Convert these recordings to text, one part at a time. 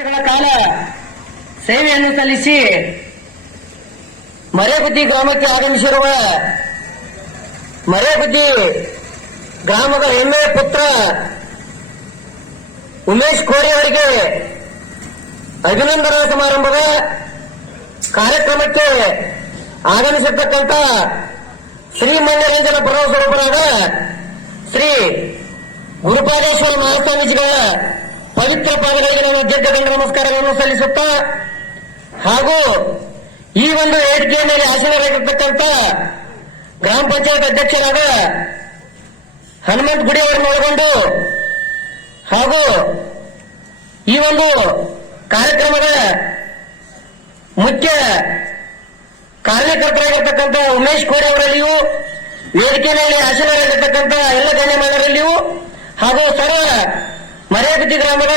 ಕಾಲ ಸೇವೆಯನ್ನು ಸಲ್ಲಿಸಿ ಮರೇಗುದ್ದಿ ಗ್ರಾಮಕ್ಕೆ ಆಗಮಿಸಿರುವ ಮರೇಗುದ್ದಿ ಗ್ರಾಮದ ಹೆಮ್ಮೆಯ ಪುತ್ರ ಉಮೇಶ್ ಕೋರಿ ಅವರಿಗೆ ಅಭಿನಂದನಾ ಸಮಾರಂಭದ ಕಾರ್ಯಕ್ರಮಕ್ಕೆ ಆಗಮಿಸಿರ್ತಕ್ಕಂಥ ಶ್ರೀ ಮಂಡ್ಯರಂಜನ ಪರಮಸ್ವರೂಪರಾದ ಶ್ರೀ ಗುರುಪಾದೇಶ್ವರ ಮಹಾಸ್ವಾಮೀಜಿಗಳ ಪವಿತ್ರ ಪಾದಗಳಿಗೆ ನಾನು ಅಧ್ಯಕ್ಷ ನಮಸ್ಕಾರಗಳನ್ನು ಸಲ್ಲಿಸುತ್ತಾ ಹಾಗೂ ಈ ಒಂದು ವೇದಿಕೆಯ ಮೇಲೆ ಆಸೀನರಾಗಿರ್ತಕ್ಕಂಥ ಗ್ರಾಮ ಪಂಚಾಯತ್ ಅಧ್ಯಕ್ಷರಾದ ಹನುಮಂತ ಗುಡಿ ಅವರನ್ನು ಒಳಗೊಂಡು ಹಾಗೂ ಈ ಒಂದು ಕಾರ್ಯಕ್ರಮದ ಮುಖ್ಯ ಕಾರ್ಯಕರ್ತರಾಗಿರ್ತಕ್ಕಂಥ ಉಮೇಶ್ ಕೋರಿ ಅವರಲ್ಲಿಯೂ ವೇದಿಕೆ ಮೇಲೆ ಆಸೀನರಾಗಿರ್ತಕ್ಕಂಥ ಎಲ್ಲ ಗಣ್ಯಮಾನ್ಯರಲ್ಲಿಯೂ ಹಾಗೂ ಸರ್ವ ಮರೇಗುದ್ದಿ ಗ್ರಾಮದ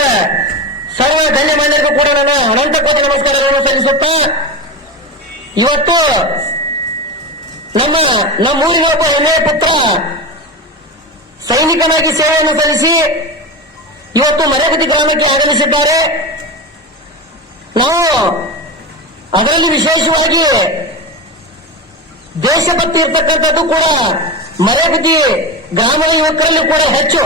ಸರ್ವ ಗಣ್ಯಮಾನ್ಯರಿಗೂ ಕೂಡ ನಾನು ಅನಂತ ಕೋಟಿ ನಮಸ್ಕಾರಗಳನ್ನು ಸಲ್ಲಿಸುತ್ತಾ ಇವತ್ತು ನಮ್ಮೂರಿನ ಒಬ್ಬ ಹೆಮ್ಮೆಯ ಪುತ್ರ ಸೈನಿಕನಾಗಿ ಸೇವೆಯನ್ನು ಸಲ್ಲಿಸಿ ಇವತ್ತು ಮರೇಗುದ್ದಿ ಗ್ರಾಮಕ್ಕೆ ಆಗಮಿಸಿದ್ದಾರೆ. ನಾವು ಅದರಲ್ಲಿ ವಿಶೇಷವಾಗಿ ದೇಶಭಕ್ತಿ ಇರ್ತಕ್ಕಂಥದ್ದು ಕೂಡ ಮರೇಗುದ್ದಿ ಗ್ರಾಮದ ಯುವಕರಲ್ಲಿ ಕೂಡ ಹೆಚ್ಚು.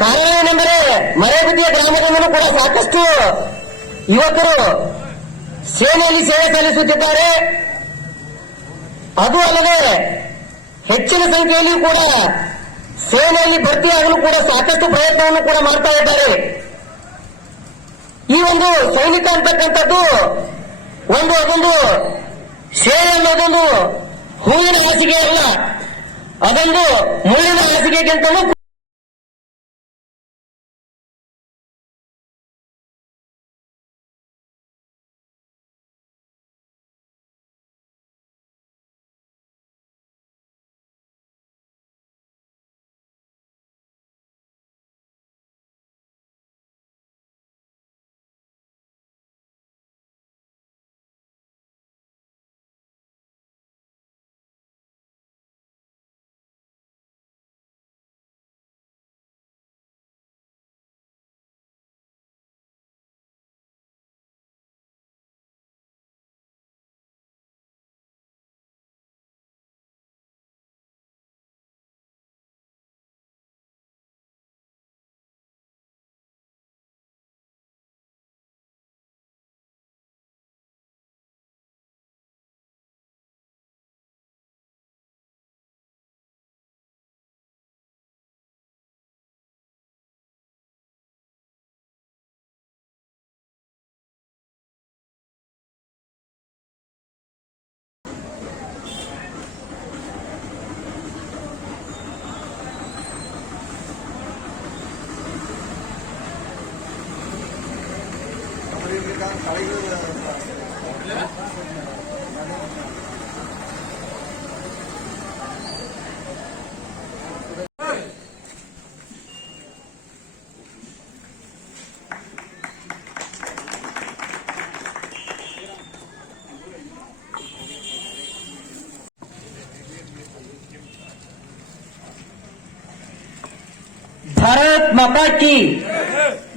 ಕಾರಣ ಏನೆಂದರೆ ಮರೇಗುದ್ದಿಯ ಗ್ರಾಮದಿಂದಲೂ ಕೂಡ ಸಾಕಷ್ಟು ಯುವಕರು ಸೇನೆಯಲ್ಲಿ ಸೇವೆ ಸಲ್ಲಿಸುತ್ತಿದ್ದಾರೆ. ಅದು ಅಲ್ಲದೆ ಹೆಚ್ಚಿನ ಸಂಖ್ಯೆಯಲ್ಲಿ ಕೂಡ ಸೇನೆಯಲ್ಲಿ ಭರ್ತಿಯಾಗಲು ಕೂಡ ಸಾಕಷ್ಟು ಪ್ರಯತ್ನವನ್ನು ಕೂಡ ಮಾಡ್ತಾ ಇದ್ದಾರೆ. ಈ ಒಂದು ಸೈನಿಕ ಅಂತಕ್ಕಂಥದ್ದು ಅದೊಂದು ಸೇವೆ ಅನ್ನೋದೊಂದು ಹೂವಿನ ಹಾಸಿಗೆ ಅಲ್ಲ, ಅದೊಂದು ಮುಳ್ಳಿನ ಹಾಸಿಗೆಗಿಂತಲೂ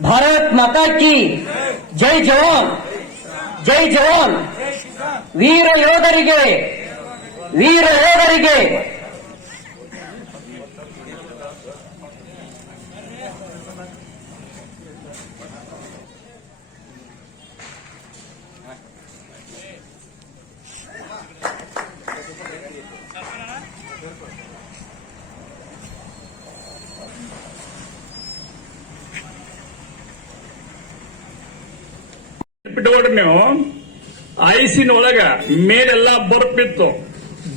भारत माता की जय जवान वीर योधरिगे ಬಿಟ್ಟುಕೊಡ್ರಿ ನೀವು. ಐಸಿನ ಒಳಗ ಮೇಲೆಲ್ಲ ಬರ್ಪಿತ್ತು.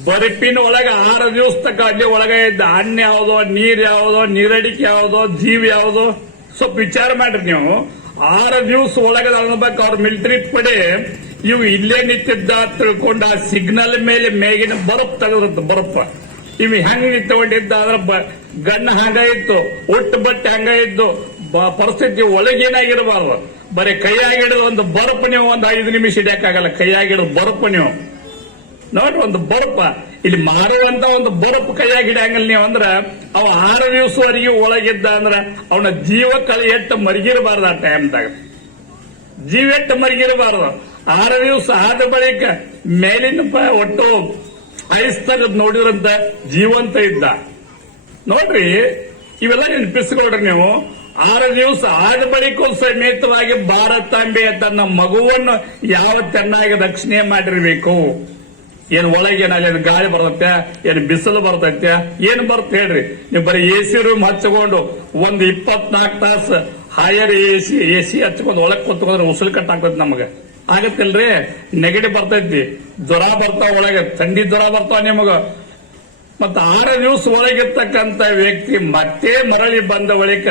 ಬರ್ಪಿನ ಒಳಗ 6 ದಿವಸ ತಕ್ಕ ಅಲ್ಲಿ ಒಳಗ ಇದ್ದ ಹಣ್ಣು ಯಾವುದೋ, ನೀರ್ ಯಾವುದೋ, ನೀರಡಿಕೆ ಯಾವುದೋ, ಜೀವ ಯಾವುದೋ ಸ್ವಲ್ಪ ವಿಚಾರ ಮಾಡ್ರಿ ನೀವು. 6 ದಿವಸ ಒಳಗದ ಅನ್ಬೇಕು ಅವ್ರ ಮಿಲಿಟರಿ ಪಡೆ ಇವು ಇಲ್ಲೇ ನಿಂತಿದ್ದ ತಿಳ್ಕೊಂಡು ಆ ಸಿಗ್ನಲ್ ಮೇಲೆ ಮೇಗಿನ ಬರಪ್ ತೆಗೆದ್ರದ್ದು. ಬರಪ್ಪ ಇವ್ ಹೆಂಗ್ ನಿಂತ್ಕೊಂಡಿದ್ದ ಅದ್ರ ಗಣ್ಣ ಹಂಗ ಇತ್ತು, ಒಟ್ಟು ಬಟ್ಟೆ ಹಂಗ ಇದ್ದು, ಪರಿಸ್ಥಿತಿ ಒಳಗೇನಾಗಿರಬಾರ್ದು. ಬರೀ ಕೈಯಾಗಿಡೋದು ಒಂದು ಬರಪ ನೀವು ಒಂದು 5 ನಿಮಿಷ ಹಿಡಿಯಕ್ಕಾಗಲ್ಲ. ಕೈಯಾಗಿಡೋದು ಬರಪ ನೀವು ನೋಡ್ರಿ, ಒಂದು ಬರಪ ಇಲ್ಲಿ ಮಾರುವಂತ ಒಂದು ಬರಪ್ ಕೈಯಾಗಿ ಹಿಡಿಯಂಗಿಲ್ಲ ನೀವು ಅಂದ್ರ ಅವ 6 ದಿವಸವರೆಗೆ ಒಳಗಿದ್ದ ಅಂದ್ರ ಅವನ ಜೀವ ಎಟ್ಟು ಮರಿಗಿರಬಾರ್ದು. ಆ ಟೈಮ್ದಾಗ ಜೀವ ಎಟ್ಟು ಮರಿಗಿರಬಾರ್ದು. 6 ದಿವಸ ಆದ ಬಳಿಕ ಮೇಲಿನ ಒಟ್ಟು ಐಸ್ ತಗದ್ ನೋಡಿದ್ರಂತ ಜೀವಂತ ಇದ್ದ. ನೋಡ್ರಿ ಇವೆಲ್ಲ ನೆನಪಿಸ್ಕೊಡ್ರಿ ನೀವು. 6 ದಿವಸ ಆದ ಬಳಿಕ ಸಮೇತವಾಗಿ ಭಾರತಾಂಬೆ ತನ್ನ ಮಗುವನ್ನು ಯಾವ ಚೆನ್ನಾಗಿ ರಕ್ಷಣೆ ಮಾಡಿರ್ಬೇಕು. ಏನ್ ಒಳಗೇನ ಅಲ್ಲಿ ಗಾಳಿ ಬರ್ತೈತೆ, ಏನ್ ಬಿಸಿಲು ಬರ್ತೈತೆ, ಏನ್ ಬರುತ್ತೆ ಹೇಳ್ರಿ. ನೀವು ಬರೀ ಎಸಿ ರೂಮ್ ಹಚ್ಕೊಂಡು ಒಂದು 24 ತಾಸು ಹೈಯರ್ ಎಸಿ ಹಚ್ಕೊಂಡು ಒಳಗ್ ಕೂತ್ಕೊಂಡ್ರೆ ಉಸಿರು ಕಟ್ ಆಗ್ತೈತಿ. ನಮಗ ಆಗತ್ತಿಲ್ರಿ, ನೆಗಡಿ ಬರ್ತೈತಿ, ಜ್ವರ ಬರ್ತಾವ, ಒಳಗೆ ಥಂಡಿ ಜ್ವರ ಬರ್ತಾವ ನಿಮಗ. ಮತ್ತ 6 ದಿವಸ ಒಳಗಿರ್ತಕ್ಕಂಥ ವ್ಯಕ್ತಿ ಮತ್ತೆ ಮರಳಿ ಬಂದ ಬಳಿಕ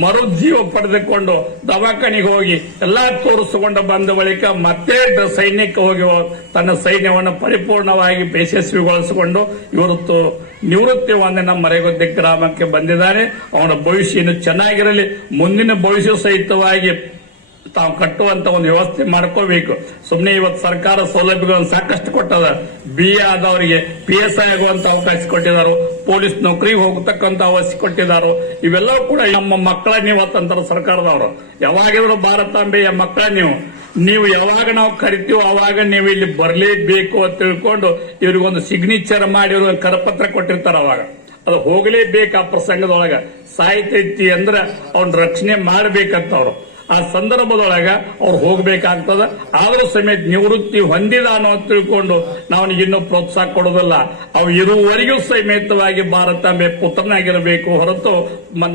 ಮರು ಜೀವ ಪಡೆದುಕೊಂಡು ದವಾಖಾನಿಗೆ ಹೋಗಿ ಎಲ್ಲಾ ತೋರಿಸಿಕೊಂಡು ಬಂದ ಬಳಿಕ ಮತ್ತೆ ಸೈನ್ಯಕ್ಕೆ ಹೋಗಿ ತನ್ನ ಸೈನ್ಯವನ್ನು ಪರಿಪೂರ್ಣವಾಗಿ ಯಶಸ್ವಿಗೊಳಿಸಿಕೊಂಡು ಇವತ್ತು ನಿವೃತ್ತಿ ಹೊಂದಿನ ಮರೆಗೊದ್ದೆ ಗ್ರಾಮಕ್ಕೆ ಬಂದಿದ್ದಾನೆ. ಅವನ ಭವಿಷ್ಯ ಇನ್ನು ಚೆನ್ನಾಗಿರಲಿ. ಮುಂದಿನ ಭವಿಷ್ಯ ಸಹಿತವಾಗಿ ತಾವು ಕಟ್ಟುವಂತ ಒಂದು ವ್ಯವಸ್ಥೆ ಮಾಡ್ಕೋಬೇಕು. ಸುಮ್ಮನೆ ಇವತ್ತು ಸರ್ಕಾರ ಸೌಲಭ್ಯಗಳನ್ನು ಸಾಕಷ್ಟು ಕೊಟ್ಟದ. BA ಆದವರಿಗೆ PSI ಆಗುವಂತ ಅವಕಾಶ ಕೊಟ್ಟಿದ್ದಾರೆ, ಪೊಲೀಸ್ ನೌಕರಿಗೆ ಹೋಗತಕ್ಕಂತ ಅವಕಾಶ ಕೊಟ್ಟಿದ್ದಾರೆ. ಇವೆಲ್ಲವೂ ಕೂಡ ನಮ್ಮ ಮಕ್ಕಳ ನೀವು ಅಂತಾರೆ ಸರ್ಕಾರದವರು. ಯಾವಾಗಿದ್ರು ಭಾರತಾಂಬೆಯ ಮಕ್ಕಳ ನೀವು ಯಾವಾಗ ನಾವು ಕರಿತೀವೋ ಅವಾಗ ನೀವು ಇಲ್ಲಿ ಬರಲೇಬೇಕು ಅಂತ ತಿಳ್ಕೊಂಡು ಇವ್ರಿಗೊಂದು ಸಿಗ್ನೇಚರ್ ಮಾಡಿ ಇವ್ರಿಗೆ ಕರಪತ್ರ ಕೊಟ್ಟಿರ್ತಾರ. ಅವಾಗ ಅದು ಹೋಗಲೇಬೇಕು. ಆ ಪ್ರಸಂಗದೊಳಗ ಸಾಹಿತ್ಯ ಅಂದ್ರ ಅವ್ನ ರಕ್ಷಣೆ ಮಾಡ್ಬೇಕಂತ ಅವ್ರು ಆ ಸಂದರ್ಭದೊಳಗ ಅವ್ರು ಹೋಗ್ಬೇಕಾಗ್ತದ. ಆದ್ರೂ ಸಮೇತ ನಿವೃತ್ತಿ ಹೊಂದಿದಾನೋ ಅಂತ ತಿಳ್ಕೊಂಡು ನಾವನಿಗೆ ಇನ್ನೂ ಪ್ರೋತ್ಸಾಹ ಕೊಡೋದಿಲ್ಲ. ಅವು ಇರುವವರೆಗೂ ಸಮೇತವಾಗಿ ಭಾರತಾಂಬೆ ಪುತ್ರನಾಗಿರಬೇಕು ಹೊರತು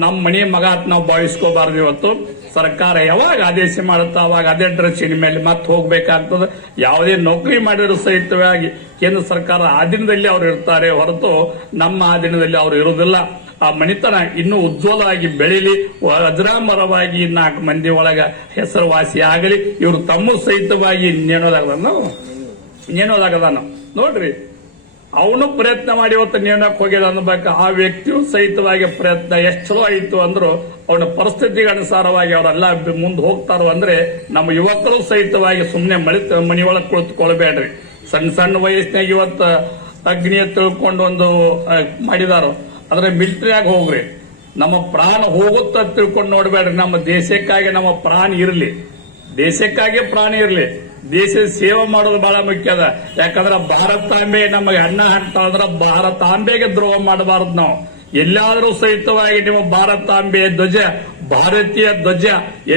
ನಮ್ಮ ಮನೆ ಮಗ ಅಂತ ನಾವು ಭಾವಿಸ್ಕೋಬಾರ್ದು. ಇವತ್ತು ಸರ್ಕಾರ ಯಾವಾಗ ಆದೇಶ ಮಾಡುತ್ತಾ ಅವಾಗ ಅದೇ ಡ್ರೆಸ್ಸಿನ ಮೇಲೆ ಮತ್ತೆ ಹೋಗ್ಬೇಕಾಗ್ತದೆ. ಯಾವುದೇ ನೌಕರಿ ಮಾಡಿದ್ರು ಸಹಿತವಾಗಿ ಕೇಂದ್ರ ಸರ್ಕಾರ ಆಧೀನದಲ್ಲಿ ಅವರು ಇರ್ತಾರೆ ಹೊರತು ನಮ್ಮ ಆಧೀನದಲ್ಲಿ ಅವರು ಇರುವುದಿಲ್ಲ. ಆ ಮಣಿತನ ಇನ್ನೂ ಉಜ್ವಲವಾಗಿ ಬೆಳೀಲಿ, ಅಜರಾಮರವಾಗಿ 4 ಮಂದಿ ಒಳಗ ಹೆಸರುವಾಸಿ ಆಗಲಿ. ಇವರು ತಮ್ಮ ಸಹಿತವಾಗಿ ನೇಣೋದಾಗದಾನ ನೋಡ್ರಿ. ಅವನು ಪ್ರಯತ್ನ ಮಾಡಿ ಇವತ್ತು ನೇಣಕ್ಕೆ ಹೋಗ್ಯದ ಅನ್ಬೇಕು. ಆ ವ್ಯಕ್ತಿಯು ಸಹಿತವಾಗಿ ಪ್ರಯತ್ನ ಎಷ್ಟು ಚಲೋ ಆಯಿತು ಅಂದ್ರು ಅವನ ಪರಿಸ್ಥಿತಿಗೆ ಅನುಸಾರವಾಗಿ ಅವರೆಲ್ಲ ಮುಂದೆ ಹೋಗ್ತಾರೋ ಅಂದ್ರೆ ನಮ್ಮ ಯುವಕರು ಸಹಿತವಾಗಿ ಸುಮ್ಮನೆ ಮನೆಯೊಳಗೆ ಕುಳಿತುಕೊಳ್ಬೇಡ್ರಿ. ಸಣ್ಣ ವಯಸ್ಸಿನಾಗ ಇವತ್ತು ಅಗ್ನಿಯ ತಿಳ್ಕೊಂಡು ಒಂದು ಮಾಡಿದಾರೋ ಆದ್ರೆ ಮಿಲಿಟರಿಯಾಗಿ ಹೋಗ್ರಿ. ನಮ್ಮ ಪ್ರಾಣ ಹೋಗುತ್ತ ತಿಳ್ಕೊಂಡು ನೋಡ್ಬೇಡ್ರಿ. ನಮ್ಮ ದೇಶಕ್ಕಾಗಿ ನಮ್ಮ ಪ್ರಾಣ ಇರಲಿ, ದೇಶಕ್ಕಾಗಿ ಪ್ರಾಣ ಇರಲಿ. ದೇಶದ ಸೇವೆ ಮಾಡೋದು ಬಹಳ ಮುಖ್ಯ ಅದ. ಯಾಕಂದ್ರೆ ಭಾರತಾಂಬೆ ನಮಗೆ ಅನ್ನ ಹಾಕ್ತಾಳಂದ್ರ ಭಾರತಾಂಬೆಗೆ ದ್ರೋಹ ಮಾಡಬಾರದು. ನಾವು ಎಲ್ಲಾದ್ರೂ ಸಹಿತವಾಗಿ ನಿಮ್ಮ ಭಾರತಾಂಬೆಯ ಧ್ವಜ, ಭಾರತೀಯ ಧ್ವಜ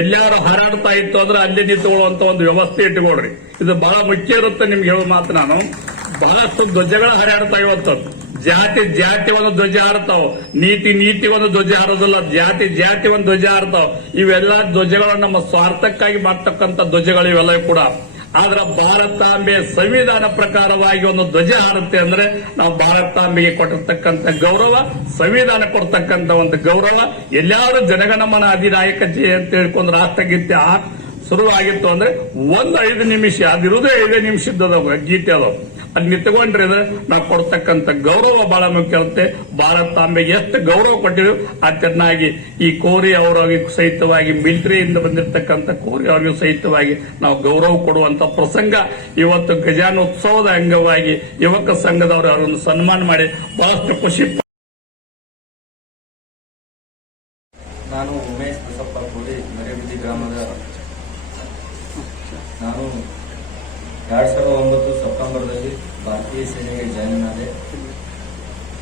ಎಲ್ಲಾರು ಹಾರಾಡ್ತಾ ಇತ್ತು ಅಂದ್ರೆ ಅಲ್ಲಿ ನಿಂತುಕೊಳ್ಳುವಂತ ಒಂದು ವ್ಯವಸ್ಥೆ ಇಟ್ಟುಕೊಡ್ರಿ. ಇದು ಬಹಳ ಮುಖ್ಯ ಇರುತ್ತೆ. ನಿಮ್ಗೆ ಹೇಳೋ ಮಾತು ನಾನು, ಬಹಳಷ್ಟು ಧ್ವಜಗಳು ಹಾರಾಡ್ತಾ ಇವತ್ತು. ಜಾತಿ ಒಂದು ಧ್ವಜ ಹಾರ್ತಾವ, ನೀತಿ ಒಂದು ಧ್ವಜ ಹಾರೋದಿಲ್ಲ, ಜಾತಿ ಒಂದು ಧ್ವಜ ಹಾರ್ತಾವ. ಇವೆಲ್ಲ ಧ್ವಜಗಳು ನಮ್ಮ ಸ್ವಾರ್ಥಕ್ಕಾಗಿ ಮಾಡ್ತಕ್ಕಂಥ ಧ್ವಜಗಳು ಇವೆಲ್ಲ ಕೂಡ. ಆದ್ರೆ ಭಾರತಾಂಬೆ ಸಂವಿಧಾನ ಪ್ರಕಾರವಾಗಿ ಒಂದು ಧ್ವಜ ಹಾರುತ್ತೆ ಅಂದ್ರೆ ನಾವು ಭಾರತಾಂಬೆಗೆ ಕೊಟ್ಟಿರ್ತಕ್ಕಂಥ ಗೌರವ, ಸಂವಿಧಾನ ಕೊಡ್ತಕ್ಕಂಥ ಒಂದು ಗೌರವ. ಎಲ್ಲಾರು ಜನಗಣಮನ ಅಧಿನಾಯಕ ಜಯ ಅಂತ ಹೇಳ್ಕೊಂಡು ರಾಷ್ಟ್ರಗೀತೆ ಶುರುವಾಗಿತ್ತು ಅಂದ್ರೆ 5 ನಿಮಿಷ ಅದಿರುವುದೇ 5 ನಿಮಿಷದ ಗೀತೆ ಅದು. ಅಲ್ಲಿ ನಿಂತ್ಕೊಂಡ್ರೆ ನಾವು ಕೊಡ್ತಕ್ಕಂಥ ಗೌರವ ಬಹಳ ಮುಖ್ಯ ಇರುತ್ತೆ. ಭಾರತಾಂಬೆಗೆ ಎಷ್ಟು ಗೌರವ ಕೊಟ್ಟಿದ್ರು ಅದು ಚೆನ್ನಾಗಿ ಈ ಕೋರಿ ಅವರಿಗೆ ಸಹಿತವಾಗಿ ಮಿಲಿಟರಿಯಿಂದ ಬಂದಿರತಕ್ಕಂಥ ಕೋರಿ ಅವರಿಗೂ ಸಹಿತವಾಗಿ ನಾವು ಗೌರವ ಕೊಡುವಂತ ಪ್ರಸಂಗ ಇವತ್ತು ಗಜಾನೋತ್ಸವದ ಅಂಗವಾಗಿ ಯುವಕ ಸಂಘದವರು ಅವರನ್ನು ಸನ್ಮಾನ ಮಾಡಿ ಬಹಳಷ್ಟು ಖುಷಿ. ನಾನು ಉಮೇಶ್ ಬಸಪ್ಪ ಕೋಡಿ, ಮರೆಗುದ್ದಿ ಗ್ರಾಮದ. ನಾನು 2009 ಸೆಪ್ಟೆಂಬರ್ದಲ್ಲಿ ಭಾರತೀಯ ಸೇನೆಗೆ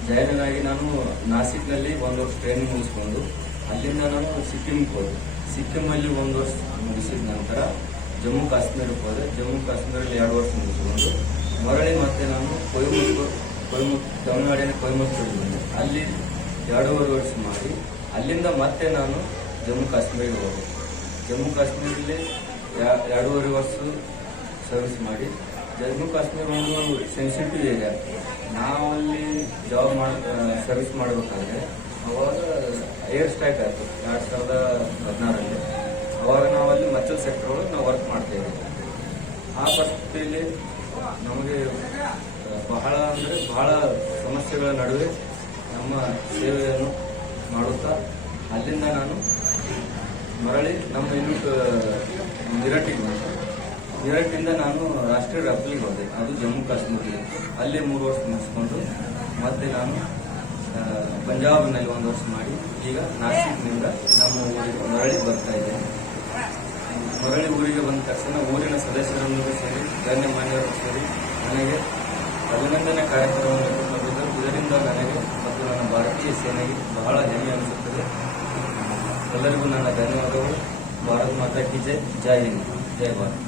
ಜಾಯಿನ್ ಆಗಿ ನಾನು ನಾಸಿಕ್ನಲ್ಲಿ 1 ವರ್ಷ ಟ್ರೈನಿಂಗ್ ಮುಗಿಸ್ಕೊಂಡು ಅಲ್ಲಿಂದ ನಾನು ಸಿಕ್ಕಿಂಗೆ ಹೋದೆ. ಸಿಕ್ಕಿಮಲ್ಲಿ 1 ವರ್ಷ ಮುಗಿಸಿದ ನಂತರ ಜಮ್ಮು ಕಾಶ್ಮೀರಕ್ಕೆ ಹೋದೆ. ಜಮ್ಮು ಕಾಶ್ಮೀರಲ್ಲಿ 2 ವರ್ಷ ಮುಗಿಸ್ಕೊಂಡು ಮರಳಿ ಮತ್ತೆ ನಾನು ತಮಿಳುನಾಡಿನ ಕೊಯಮತ್ತೂರಿಗೆ ಬಂದೆ. ಅಲ್ಲಿ 2.5 ವರ್ಷ ಮಾಡಿ ಅಲ್ಲಿಂದ ಮತ್ತೆ ನಾನು ಜಮ್ಮು ಕಾಶ್ಮೀರಿಗೆ ಹೋದೆ. ಜಮ್ಮು ಕಾಶ್ಮೀರಲ್ಲಿ 2.5 ವರ್ಷ ಸರ್ವಿಸ್ ಮಾಡಿ, ಜಮ್ಮು ಕಾಶ್ಮೀರ ಒಂದು ಸೆನ್ಸಿಟಿವ್ ಏರಿಯಾ. ನಾವಲ್ಲಿ ಸರ್ವಿಸ್ ಮಾಡಬೇಕಾದ್ರೆ ಅವಾಗ ಏರ್ ಸ್ಟ್ರೈಕ್ ಆಯಿತು 2016ರಲ್ಲಿ. ಅವಾಗ ನಾವಲ್ಲಿ ಮಚ್ಚಲ್ ಸೆಕ್ಟರ್ ಒಳಗೆ ನಾವು ವರ್ಕ್ ಮಾಡ್ತಾ ಇದ್ದೀವಿ. ಆ ಪರಿಸ್ಥಿತಿಯಲ್ಲಿ ನಮಗೆ ಬಹಳ ಸಮಸ್ಯೆಗಳ ನಡುವೆ ನಮ್ಮ ಸೇವೆಯನ್ನು ಮಾಡುತ್ತಾ ಅಲ್ಲಿಂದ ನಾನು ಮರಳಿ ನಮ್ಮ ಯೂನಿಟ್ ಮೀರಟ್ಟಿಂದ ನಾನು ರಾಷ್ಟ್ರೀಯ ರಫೇಲ್ಗೆ ಹೋದೆ, ಅದು ಜಮ್ಮು ಕಾಶ್ಮೀರದಲ್ಲಿ. ಅಲ್ಲಿ 3 ವರ್ಷ ಮುಗಿಸ್ಕೊಂಡು ಮತ್ತೆ ನಾನು ಪಂಜಾಬ್ನಲ್ಲಿ 1 ವರ್ಷ ಮಾಡಿ ಈಗ ನಾಸಿಕ್ನಿಂದ ನಮ್ಮ ಊರಿಗೆ ಮರಳಿ ಬರ್ತಾ ಇದ್ದೇನೆ. ಮರಳಿ ಊರಿಗೆ ಬಂದ ತಕ್ಷಣ ಊರಿನ ಸದಸ್ಯರನ್ನು ಸೇರಿ ಗಣ್ಯಮಾನ್ಯರು ಸೇರಿ ನನಗೆ ಅಭಿನಂದನೆ ಕಾರ್ಯಕ್ರಮವನ್ನು ಕೊಟ್ಟಿದ್ದರು. ಇದರಿಂದ ನನಗೆ ಮತ್ತು ನನ್ನ ಭಾರತೀಯ ಸೇನೆಗೆ ಬಹಳ ಹೆಮ್ಮೆ ಅನಿಸುತ್ತದೆ. ಎಲ್ಲರಿಗೂ ನನ್ನ ಧನ್ಯವಾದಗಳು. ಭಾರತ್ ಮಾತಾ ಕಿ ಜೈ. ಜೈ ಹಿಂದ್, ಜೈ ಭಾರತ್.